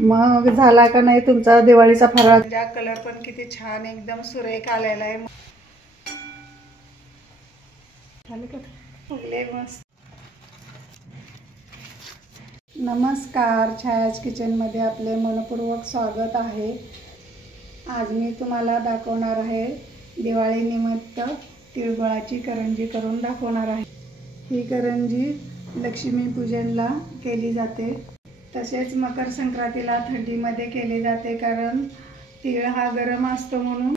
मग झाला का नाही तुमचा दिवाळीचा फराळ? ज्या कलर पण किती छान एकदम सुरेख आलेला आहे. मस्त. नमस्कार, छायाज किचनमध्ये आपले मनपूर्वक स्वागत आहे. आज मी तुम्हाला दाखवणार आहे दिवाळीनिमित्त तिळगुळाची करंजी करून दाखवणार आहे. ही करंजी लक्ष्मीपूजनला केली जाते. तसेच मकर संक्रांतीला थंडीमध्ये केली जाते, कारण तीळ हा गरम असतो म्हणून.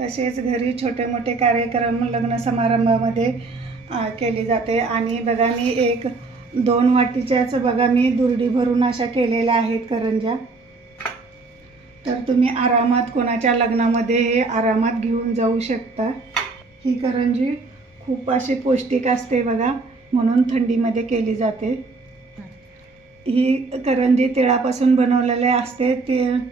तसेच घरी छोटे मोठे कार्यक्रम लग्न समारंभामध्ये केली जाते. आणि बघा मी 1-2 वाटीच्याच बघा मी दुर्डी भरून अशा केलेल्या आहेत करंज्या. तर तुम्ही आरामात कोणाच्या लग्नामध्ये आरामात घेऊन जाऊ शकता. ही करंजी खूप अशी पौष्टिक असते बघा, म्हणून थंडीमध्ये केली जाते. ही करंजी तिळापासून बनवलेले असते.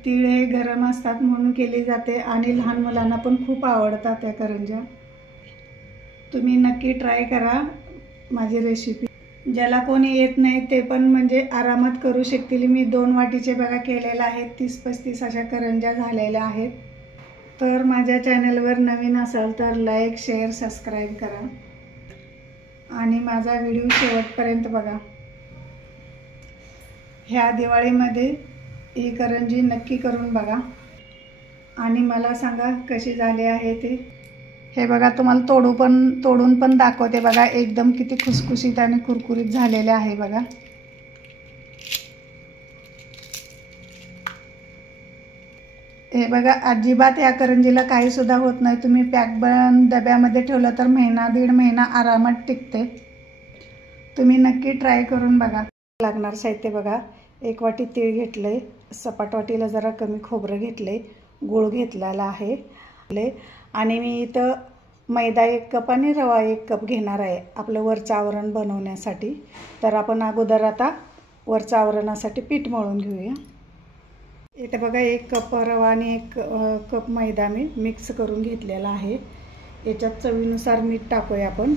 तीळ हे गरम असतात म्हणून केली जाते आणि लहान मुलांना पण खूप आवडतात त्या करंज्या. तुम्ही नक्की ट्राय करा माझी रेसिपी. ज्याला कोणी येत नाही ते पण म्हणजे आरामात करू शकतील. मी 2 वाटीचे बघा केलेले आहेत. 30-35 अशा करंज्या झालेल्या आहेत. तर माझ्या चॅनलवर नवीन असाल तर लाईक, शेअर, सबस्क्राईब करा आणि माझा व्हिडिओ शेवटपर्यंत बघा. ह्या दिवाळीमध्ये ही करंजी नक्की करून बघा आणि मला सांगा कशी झाली आहे ते. हे बघा तुम्हाला तोडून पण दाखवते बघा. एकदम किती खुसखुशीत आणि कुरकुरीत झालेले आहे बघा. हे बघा अजिबात या करंजीला काही सुद्धा होत नाही. तुम्ही पॅक डब्यामध्ये ठेवलं तर 1-1.5 महिना आरामात टिकते. तुम्ही नक्की ट्राय करून बघा. लागणार साहित्य बघा. 1 वाटी तीळ घेतले, सपाट वाटीला जरा कमी खोबरं घेतले, गूळ घेतलेला आहे आणि मी इथं मैदा 1 कप आणि रवा 1 कप घेणार आहे आपलं वरचं आवरण बनवण्यासाठी. तर आपण अगोदर आता वरचं आवरणासाठी पीठ मळून घेऊया. इथं बघा 1 कप रवा आणि 1 कप मैदा मी मिक्स करून घेतलेला आहे. याच्यात चवीनुसार मीठ टाकूया आपण.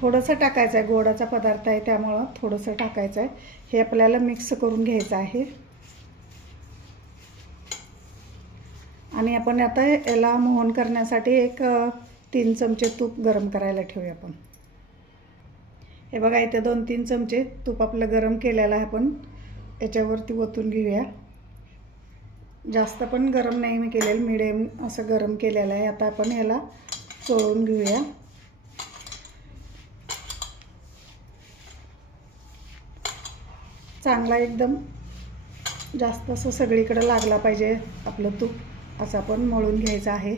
थोडंसं टाकायचं आहे, गोडाचा पदार्थ आहे त्यामुळं थोडंसं टाकायचं आहे. हे आपल्याला मिक्स करून घ्यायचं आहे. आणि आपण आता याला मोहन करण्यासाठी 3 चमचे तूप गरम करायला ठेवूया आपण. हे बघा इथे 2-3 चमचे तूप आपलं गरम केलेलं आहे. आपण याच्यावरती ओतून घेऊया. जास्त पण गरम नाही मी केलेलं, मिडियम असं गरम केलेलं आहे. आता आपण याला चोळून घेऊया. चांगला एकदम जास्त असं सगळीकडे लागला पाहिजे आपलं तूप, असं आपण मळून घ्यायचं आहे.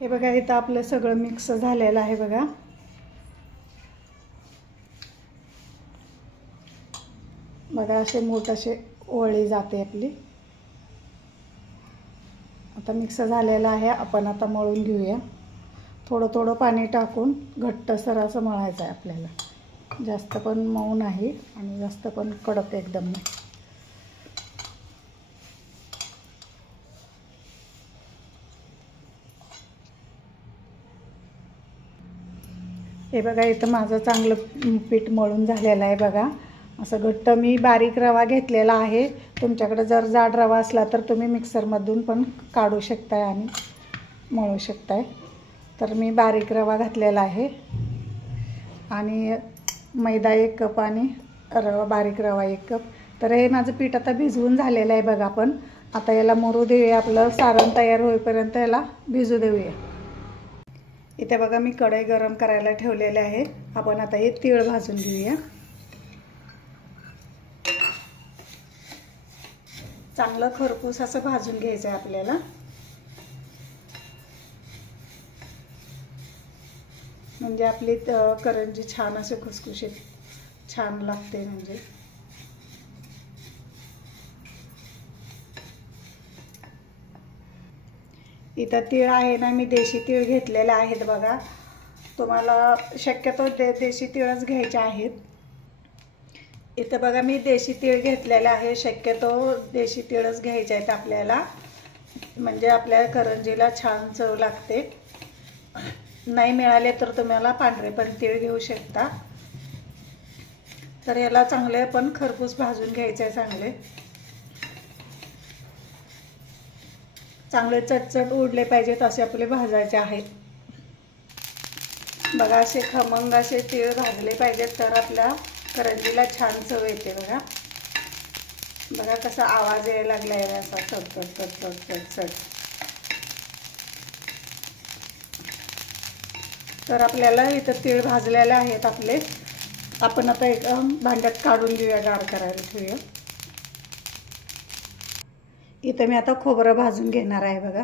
हे बघा इथं आपलं सगळं मिक्स झालेलं आहे बघा. बघा असे मोठे ओळी जाते आपली. आता मिक्स झालेलं आहे. आपण आता मळून घेऊया. थोडं पाणी टाकून घट्टसर असं मळायचं आहे आपल्याला. जास्त पण मऊ नाही आणि जास्त पण कडक एकदम नाही. हे बघा इथं माझं चांगलं पीठ मळून झालेलं आहे बघा. असं घट्ट मी बारीक रवा घेतलेला आहे. तुमच्याकडे जर जाड रवा असला तर तुम्ही मिक्सरमधून पण काढू शकताय आणि मळू शकताय. तर मी बारीक रवा घातलेला आहे आणि मैदा 1 कप आणि बारीक रवा 1 कप. तर हे माझं पीठ आता भिजवून झालेलं आहे बघा. आपण आता याला मुरू देऊया. आपलं सारण तयार होईपर्यंत याला भिजू देऊया. इथे बघा मी कढई गरम करायला ठेवलेले आहे. आपण आता हे तीळ भाजून घेऊया. चांगलं खरपूस असं भाजून घ्यायचं आहे आपल्याला. म्हणजे आपली करंजी छान असे खुसखुशीत छान लागते. म्हणजे इथं तीळ आहे ना, मी देशी तीळ घेतलेले आहेत बघा. तुम्हाला शक्यतो देशी तीळच घ्यायचे आहेत. इथं बघा मी देशी तीळ घेतलेले आहे. शक्यतो देशी तीळच घ्यायचे आहेत आपल्याला, म्हणजे आपल्या करंजीला छान चव लागते. नाही मिळाले तर तुम्हाला पांढरे पण तीळ घेऊ शकता. तर याला चांगले पण खरपूस भाजून घ्यायचे आहे चांगले. चांगले चटचट उडले पाहिजेत असे आपले भाजायचे आहेत. बघा असे खमंग असे तीळ भाजले पाहिजेत तर आपल्या करंजीला छान चव येते. बघा बघा कसा आवाज यायला लागला आहे असा चट चट चट चट चट चट. तर आपल्याला इथं तीळ भाजलेले आहेत आपले. आपण आता एक भांड्यात काढून घेऊया, गार करायला ठेवूया. इथं मी आता खोबरं भाजून घेणार आहे. बघा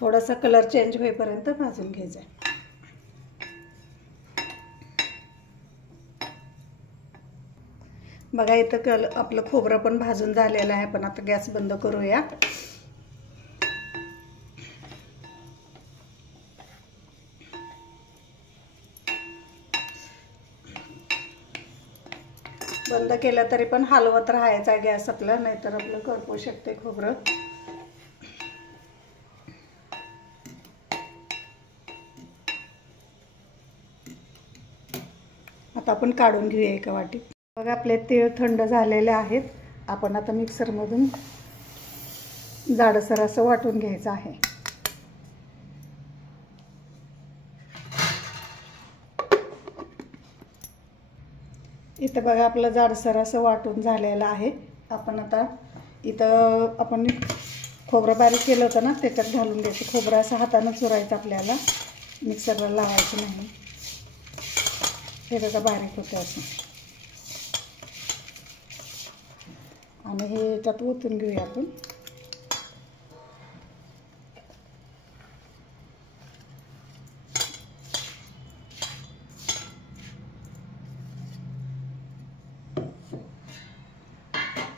थोडासा कलर चेंज होईपर्यंत भाजून घ्यायचं आहे. बघा इथं आपलं खोबरं पण भाजून झालेलं आहे. पण आता गॅस बंद करूया. बंद केलं तरी पण हलवत राहायचा गॅस आपला, नाहीतर आपलं करपू शकते खोबरं. आता आपण काढून घेऊया एका वाटीत. बघा आपले तीळ थंड झालेले आहेत. आपण आता मिक्सरमधून जाडसर असं वाटून घ्यायचं आहे. इथं बघा आपलं जाडसर असं वाटून झालेलं आहे. आपण आता इथं आपण खोबरं बारीक केलं होतं ना, त्याच्यात घालून घ्यायचं. खोबरं असं हातानं चुरायचं आपल्याला, मिक्सरला लावायचं नाही. हे बघा बारीक होतं असं. आणि हे याच्यात ओतून घेऊया आपण.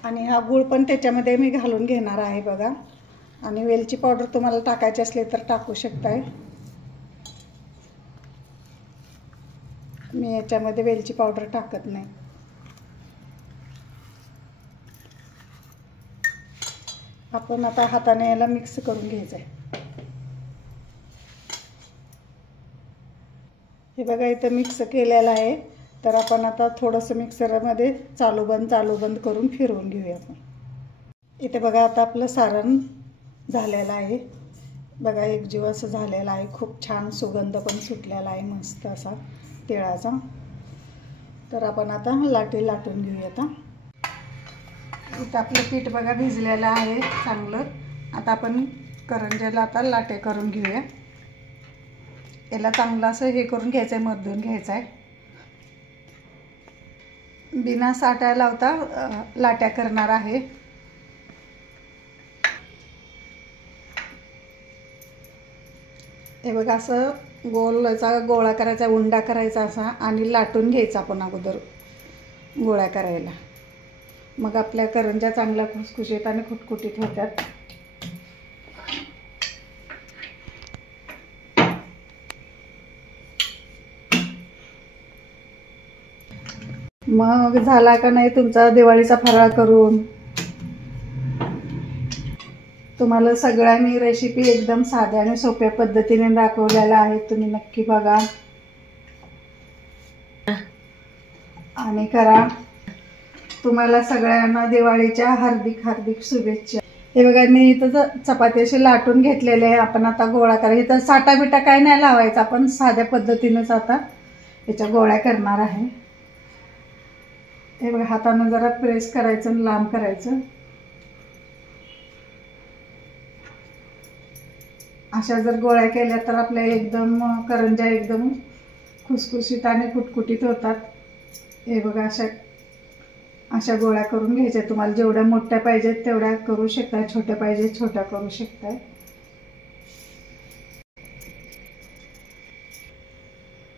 आणि हा गूळ पण त्याच्यामध्ये मी घालून घेणार आहे. बघा आणि वेलची पावडर तुम्हाला टाकायची असली तर टाकू शकताय. मी याच्यामध्ये वेलची पावडर टाकत नाही. आपण आता हाताने याला मिक्स करून घ्यायचं आहे. हे बघा इथं मिक्स केलेलं आहे. तर आपण आता थोडंसं मिक्सरमध्ये चालू बंद करून फिरवून घेऊया आपण. इथे बघा आता आपलं सारण झालेलं आहे. बघा एकजीव असं झालेलं आहे. खूप छान सुगंध पण सुटलेला आहे मस्त असा तिळाचा. तर आपण आता लाटी लाटून घेऊया. आता इथं आपलं पीठ बघा भिजलेलं आहे चांगलं. आता आपण करंज्याला आता लाटे करून घेऊया. याला चांगलं असं हे करून घ्यायचं आहे, मधून घ्यायचं आहे. बिना साट्या लावता लाट्या करणार आहे. हे बघा असं गोलचा गोळा करायचा, उंडा करायचा असा आणि लाटून घ्यायचा आपण अगोदर गोळा करायला. मग आपल्या करंज्या चांगल्या खुसखुशीत आणि खुटखुटीत होतात. मग झाला का नाही तुमचा दिवाळीचा फराळ करून. तुम्हाला सगळ्या मी रेसिपी एकदम साध्या आणि सोप्या पद्धतीने दाखवलेल्या आहेत. तुम्ही नक्की बघा आणि करा. तुम्हाला सगळ्यांना दिवाळीच्या हार्दिक हार्दिक शुभेच्छा. हे बघा मी इथं चपाती अशी लाटून घेतलेले आहे. आपण आता गोळा करायचा. इथं साठा बिटा काय नाही लावायचा. आपण साध्या पद्धतीनेच आता याच्या गोळ्या करणार आहे. हे बघा हातानं जरा प्रेस करायचं आणि लांब करायचं. अशा जर गोळ्या केल्या तर आपल्या एकदम करंज्या एकदम खुसखुशीत आणि खुटखुटीत होतात. हे बघा अशा गोळ्या करून घ्यायच्या. तुम्हाला जेवढ्या मोठ्या पाहिजेत तेवढ्या करू शकता. छोट्या पाहिजे छोट्या करू शकता.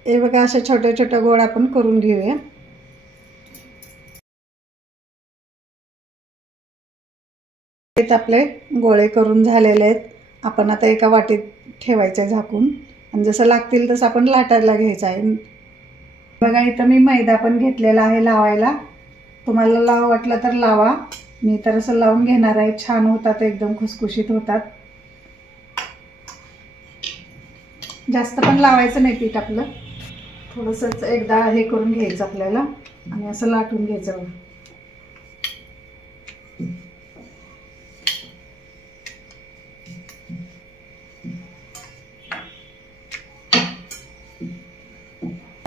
हे बघा अशा छोट्या छोट्या गोळ्या आपण करून घेऊया. आपले गोळे करून झालेले आहेत. आपण आता एका वाटीत ठेवायचे झाकून आणि जसं लागतील तसं आपण लाटायला घ्यायचं आहे. बघा इथं मी मैदा पण घेतलेला आहे लावायला. तुम्हाला लावा वाटलं तर लावा. मी तर असं लावून घेणार आहे. छान होतात, एकदम खुसखुशीत होतात. जास्त पण लावायचं नाही पीठ आपलं. थोडंसंच एकदा हे करून घ्यायचं आपल्याला आणि असं लाटून घ्यायचं.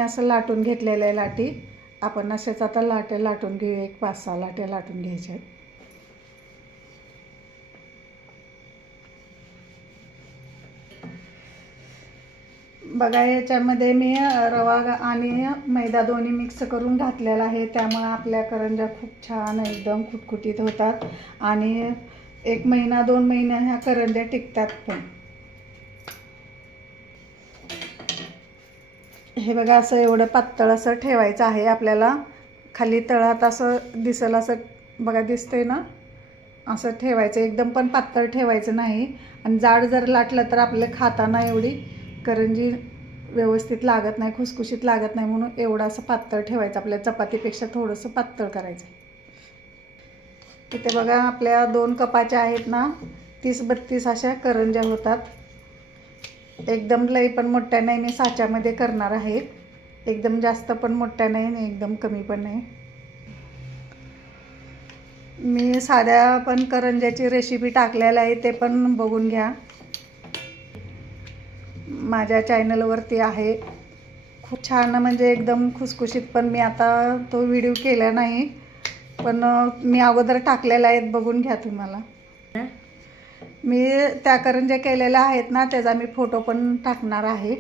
असं लाटून घेतलेलं आहे लाटी. आपण असेच आता लाटे लाटून घेऊ. एक 5-6 लाटे लाटून घ्यायच्या आहेत. बघा याच्यामध्ये मी रवा आणि मैदा दोन्ही मिक्स करून घातलेला आहे. त्यामुळे आपल्या करंज्या खूप छान एकदम खुटखुटीत होतात आणि 1 महिना 2 महिने ह्या करंज्या टिकतात पण. हे बघा असं एवढं पातळ असं ठेवायचं आहे आपल्याला. खाली तळात असं दिसेल असं बघा दिसतंय ना, असं ठेवायचं. एकदम पण पातळ ठेवायचं नाही आणि जाड जर लाटलं तर आपल्याला खाताना एवढी करंजी व्यवस्थित लागत नाही, खुसखुशीत लागत नाही. म्हणून एवढं असं पातळ ठेवायचं. आपल्या चपातीपेक्षा थोडंसं पातळ करायचं. इथे बघा आपल्या 2 कपाच्या आहेत ना, 30-32 अशा करंज्या होतात. एकदम लई पण मोठ्या नाही, मी साच्यामध्ये करणार आहे. एकदम जास्त पण मोठ्या नाही आणि एकदम कमी पण नाही. मी साध्या पण करंज्याची रेसिपी टाकलेली आहे, ते पण बघून घ्या. माझ्या चॅनलवरती आहे. खूप छान म्हणजे एकदम खुसखुशीत. पण मी आता तो व्हिडिओ केला नाही, पण मी अगोदर टाकलेला आहे, बघून घ्या तुम्हाला. मी त्या करंज्या केलेल्या आहेत ना, त्याचा मी फोटो पण टाकणार आहे.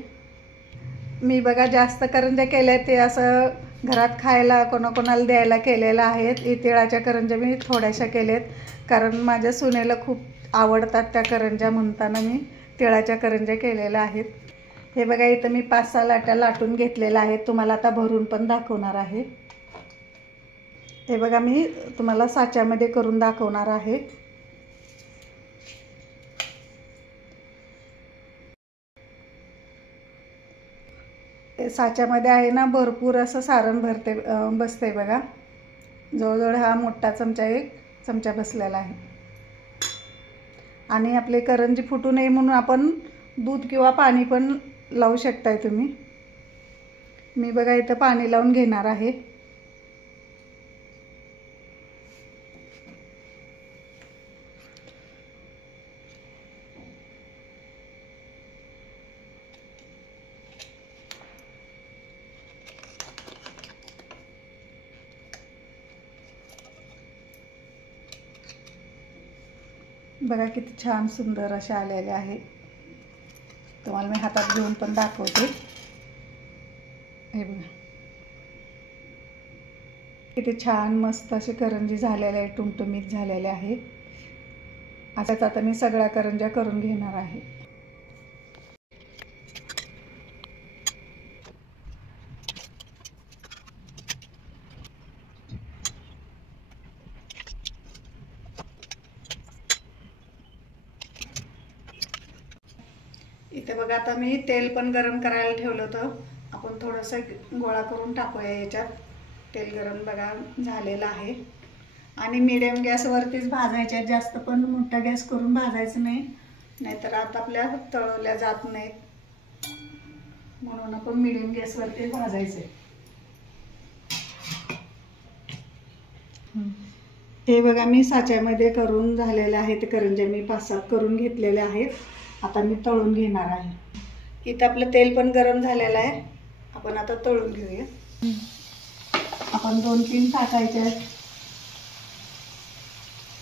मी बघा जास्त करंज्या केल्या ते असं घरात खायला कोणाकोणाला द्यायला केलेल्या आहेत. तिळाच्या करंज्या मी थोड्याशा केल्यात, कारण माझ्या सुनेला खूप आवडतात त्या करंज्या, म्हणताना मी तिळाच्या करंज्या केलेल्या आहेत. हे बघा इथं मी 5-6 लाट्या लाटून घेतलेल्या आहेत. तुम्हाला आता भरून पण दाखवणार आहे. हे बघा मी तुम्हाला साच्यामध्ये करून दाखवणार आहे. साच्यामध्ये आहे ना भरपूर असं सारण बसते बघा. जवळजवळ हा मोठा चमचा, 1 चमचा बसलेला आहे. आणि आपले करंजी फुटू नये म्हणून आपण दूध किंवा पाणी पण लावू शकताय तुम्ही. मी बघा इथं पाणी लावून घेणार आहे. बघा किती छान सुंदर असे आलेले आहे. तुम्हाला मी हातात घेऊन पण दाखवते. हे बघा किती छान मस्त असे करंजी झालेले आहे, टुमटुमीत झालेले आहे. अशाच आता मी सगळ्या करंज्या करून घेणार आहे. इथे बघा आता मी तेल पण गरम करायला ठेवलं होतं. आपण थोडंसं गोळा करून टाकूया याच्यात. तेल गरम बघा झालेलं आहे. आणि मीडियम गॅसवरतीच भाजायचे, जास्त पण मोठा गॅस करून भाजायचं नाही, नाहीतर आता आपल्या तळल्या जात नाहीत. म्हणून आपण मीडियम गॅसवरती भाजायचे. हे बघा मी साच्यामध्ये करून झालेले आहेत करंज्या. मी 5-7 करून घेतलेले आहेत. आता मी तळून घेणार आहे. इथं आपलं तेल पण गरम झालेलं आहे. आपण आता तळून घेऊया. आपण 2-3 टाकायचे आहेत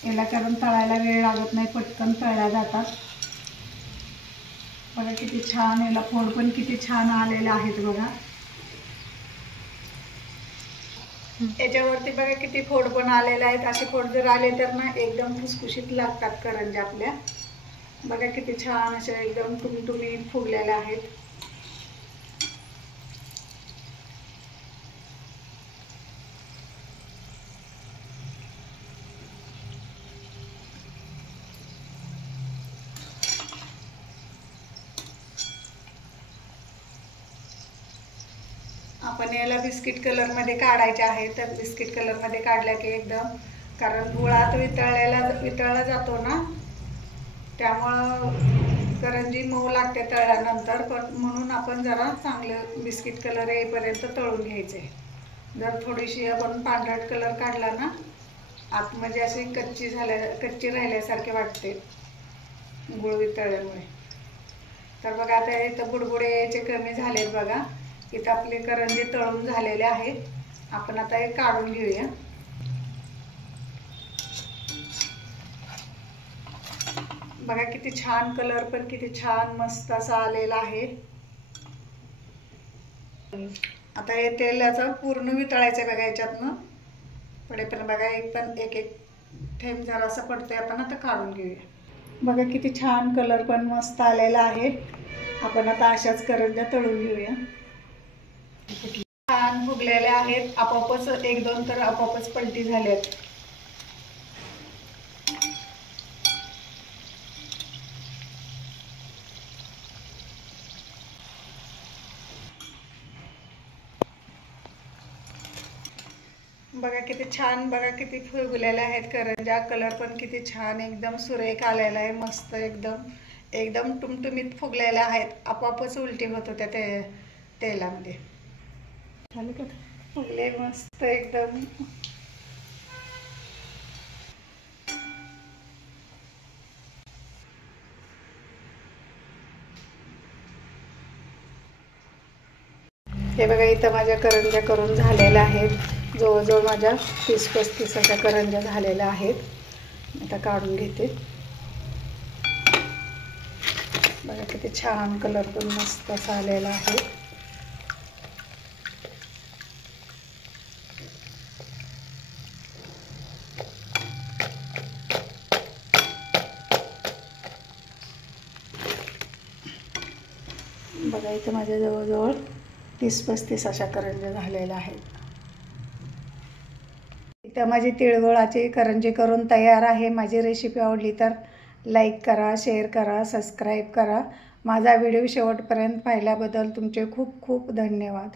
याला, कारण तळायला वेळ लागत नाही, पटकन तळल्या जातात. बघा किती छान याला फोड पण किती छान आलेले आहेत बघा. याच्यावरती बघा किती फोड पण आलेले आहेत. असे फोड जर आले तर ना एकदम खुसखुशीत लागतात करंज्या आपल्या. बघा किती छान अशा एकदम टुमटुमीत फुगलेल्या आहेत. आपण याला बिस्किट कलरमध्ये काढायचे आहे. तर बिस्किट कलरमध्ये काढल्या की एकदम, कारण गुळात वितळला जातो ना, त्यामुळं करंजी मऊ लागते तळल्यानंतर. पण म्हणून आपण जरा चांगलं बिस्किट कलर येईपर्यंत तळून घ्यायचे. जर थोडीशी आपण पांढरट कलर काढला ना, आतमध्ये अशी कच्ची राहिल्यासारखे वाटते गुळ वितळल्यामुळे. तर बघा आता इथं बुडबुडे यायचे कमी झालेत बघा. इथं आपले करंजे तळून झालेले आहेत. आपण आता हे काढून घेऊया. बघा किती छान कलर, पण किती छान मस्त असा आलेला आहे. आता हे तेलाचं पूर्ण वितळायचं आहे बघा याच्यातनं. पडेपर्यंत बघा एक एक थेंब जरासा पडतोय. आपण आता काढून घेऊया. बघा किती छान कलर पण मस्त आलेला आहे. आपण आता अशाच करंज्या तळून घेऊया. छान फुगलेले आहेत. आपोआपच एक दोन तर आपोआपच पलटी झाल्यात. बघा किती छान, बघा किती फुगलेले आहेत करंज्या. कलर पण किती छान, एकदम सुरेख आलेला आहे. मस्त एकदम एकदम टुमटुमीत फुगलेल्या आहेत. आपोआपच उलटी होत होत्या तेलामध्ये. झालं का? फुगले मस्त एकदम. हे बघा इथं माझ्या करंज्या करून झालेल्या आहेत. जवळजवळ माझ्या 30-35 अशा करंज्या झालेल्या आहेत. आता काढून घेते. बघा किती छान कलर पण मस्त असा आलेला आहे. बघा इथं माझ्या जवळजवळ 30-35 अशा करंज्या झालेल्या आहेत. इथं माझी तिळगुळाची करंजी करून तयार आहे. माझी रेसिपी आवडली तर लाईक करा, शेअर करा, सबस्क्राईब करा. माझा व्हिडिओ शेवटपर्यंत पाहिल्याबद्दल तुमचे खूप खूप धन्यवाद.